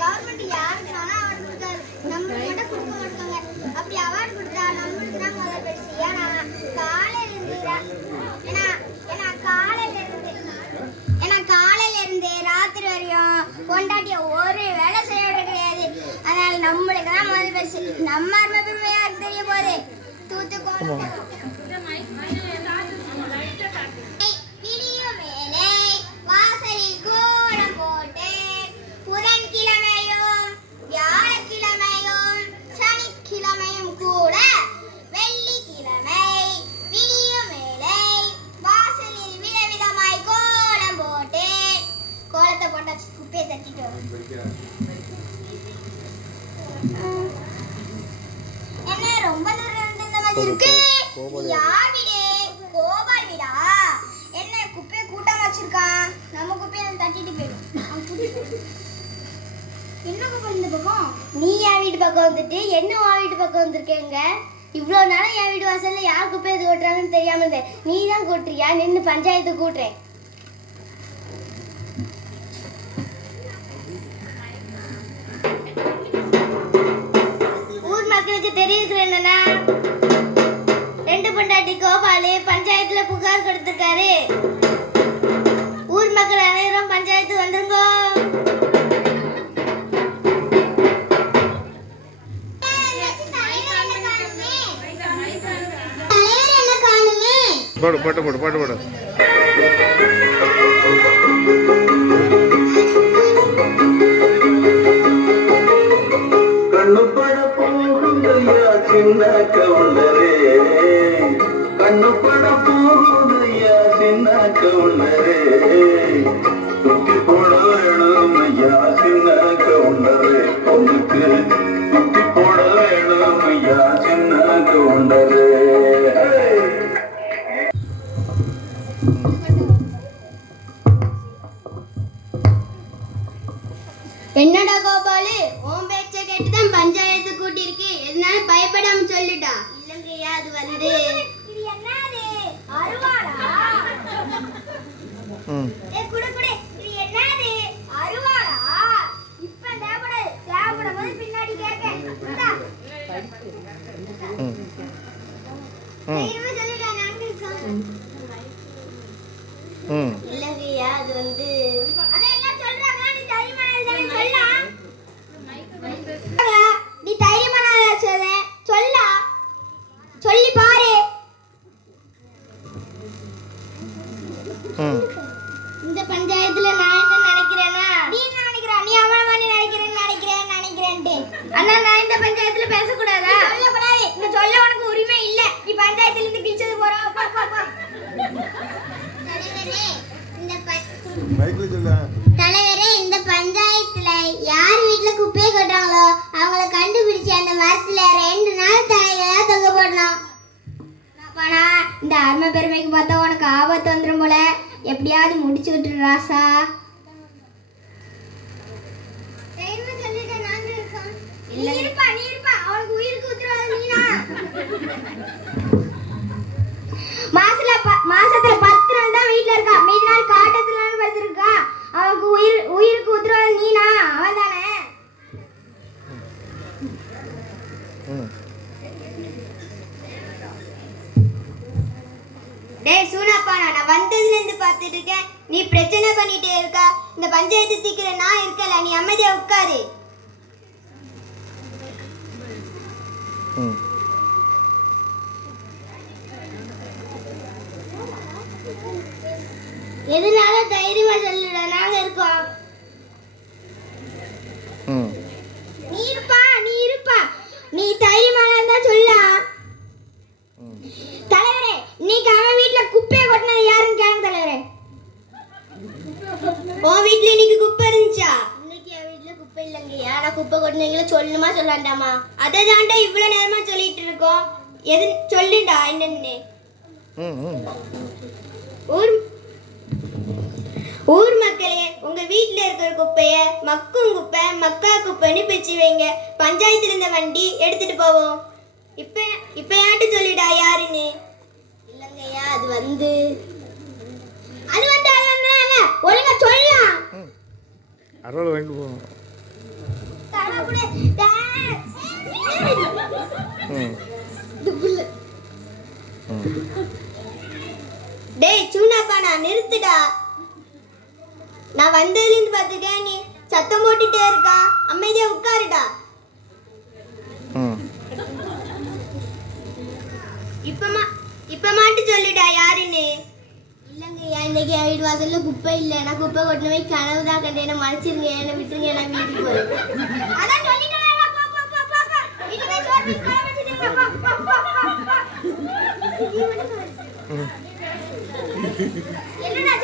Government யாருக்கு வேணா award கொடுக்காது, நம்மளுக்கு மட்டும் கொடுக்க மாட்டாங்க. அப்படி அவார்டு கொடுத்தா நம்மளுக்கு தான் முதல் பரிசு. ஏன்னா காலையில இருந்து ராத்திரி வரையும் கொண்டாட்டிய ஒரு வேலை செய்ய கிடையாது. அதனால நம்மளுக்கு தான் முதல் பரிசு. நம்ம அருமை பெருமை யாருக்கு தெரிய போகுது? தூத்துக்கோட்டை என்ன ரொம்ப தூரம் இந்த மாதிரி இருக்கு. யார் வீடு? கோபால் வீடா? என்ன குப்பையை கூட்டம் வச்சிருக்கான்? நம்ம குப்பையை தட்டிட்டு போயிடும். என்ன பக்கம் இந்த பக்கம்? நீ என் வீட்டு பக்கம் வந்துட்டு என்ன உன் வீட்டு பக்கம் வந்திருக்கேங்க? இவ்வளோ நாளும் என் வீட்டு வாசல்ல யார் குப்பையை எது ஓட்டுறாங்கன்னு தெரியாம இருந்தேன். நீ தான் கூட்டுறியா? நின்று பஞ்சாயத்து கூட்டுறேன். தெரியுது என்னன்னா, ரெண்டு பொண்டாட்டி கோபாலு பஞ்சாயத்துல புகார் கொடுத்திருக்காரு. ஊர் மக்கள் அனைவரும் பஞ்சாயத்து வந்துருங்க. போடு போட்டு போடு போட்டு போடு. சின்ன கவுண்டரே கண்ணு பட போகுதையா சின்ன கவுண்டரே தூக்கி போட வேணும் ஐயா சின்ன கவுண்டரே உனக்கு தூக்கி போட வேணும் ஐயா சின்ன கவுண்டரே. என்னடா கோபாலு, உன் பேச்ச கேட்டுதான் பஞ்சாயத்து கூட்டிருக்கு. எதனால பயப்படாம சொல்லிட்டா? இல்லங்கய்யா, அது வந்து இது என்னது? அருவாளா? குடு குடு. இது என்னது? அருவாளா? இப்ப தேவப்படும் போது பின்னாடி கேட்க சொல்லிட்டா. இல்லங்கய்யா, அது வந்து அதெல்லாம் சொல்றாங்க. நீ தைரியமா நீ தைரியமா சொல்ல சொல்லி பாரு. இந்த பஞ்சாயத்துல நான் என்ன நினைக்கிறேன்னா, நீ என்ன நினைக்கிற? நீ அவன மாதிரி நினைக்கிறேன்ட்டு. அண்ணா, நான் இந்த பஞ்சாயத்துல பேசக்கூடாதா? சொல்லக்கூடாது. இந்த சொல்ல உனக்கு உரிமை இல்ல. நீ பஞ்சாயத்துல இருந்து கிழிச்சது போற. தலைவரே, இந்த பஞ்சாயத்துல யார் வீட்டுல குப்பையை கொட்டாங்களோ அவங்கள கண்டுபிடிச்சு அந்த மரத்துல 2 நாள் தலைகளா தொங்க போடணும். இந்த அருமை பெருமைக்கு பார்த்தா உனக்கு ஆபத்து வந்துடும் போல. எப்படியாவது முடிச்சு விட்டுரு ராசா. அவனுக்கு உயிருக்கு உத்தரவாதம் நீனா? மாசத்துல 10 நாள் தான் வீட்டுல இருக்கா. மீதி நாள் காட்டத்துல படுத்திருக்கா. அவனுக்கு உயிருக்கு உத்தரவாதம் நீனா? அவன் தானே. டேய் சூனாப்பா, நான் வந்ததுல இருந்து பார்த்துட்டு இருக்கேன். நீ பிரச்சனை பண்ணிட்டே இருக்கா. இந்த பஞ்சாயத்து தீக்கிற நான் இருக்கல. நீ அமைதியா உட்காரு. எதனால தைரியமா சொல்லுடா, நாங்க இருக்கோம். நீ இருப்பா. நீ தைரியமா இருந்தா சொல்லா. தலைவரே, இன்னைக்கு அவன் வீட்டுல குப்பையை கொட்டினது யாருன்னு கேளுங்க தலைவரே. உன் வீட்டுல இன்னைக்கு குப்பை இருந்துச்சா? இன்னைக்கு என் வீட்டுல குப்பை இல்லைங்கய்யா. நான் குப்பை கொட்டினீங்களா சொல்லணுமா சொல்லாண்டாமா? அதை தாண்டா இவ்வளவு நேரமா சொல்லிட்டு இருக்கோம். எது சொல்லுண்டா என்னன்னு. ஊர் மக்களே, உங்க வீட்டுல இருக்கிற குப்பைய மக்கும் குப்பை மக்கா குப்பைன்னு பிரிச்சு வைங்க. பஞ்சாயத்துல இருந்த வண்டி எடுத்துட்டு போவோம். இப்ப யார்ட்டு சொல்லிடா யாருன்னு. இல்லங்கய்யா, அது வந்து ஒழுங்கா சொல்லலாம். அருள் வாங்கிட்டு போகணும். ம் டேய் சூனாப்பா நான் நிறுத்துடா. நான் வந்ததுலேருந்து பார்த்துக்கேன் நீ சத்தம் போட்டுட்டே இருக்கா. அமைதியா உட்காருடா. ம் இப்ப மாட்டு சொல்லுடா யாருன்னு. இல்லைங்க இன்னைக்கு என் வீடு வாசல்ல குப்பை இல்லை. நான் குப்பை கொட்டினவே கனவு தான் கண்டேன். என்ன மன்னிச்சிருங்க, என்ன விட்டுருங்க, நான் வீட்டுக்கு போறேன். அதான் சொல்லிட்டேன். என்னடா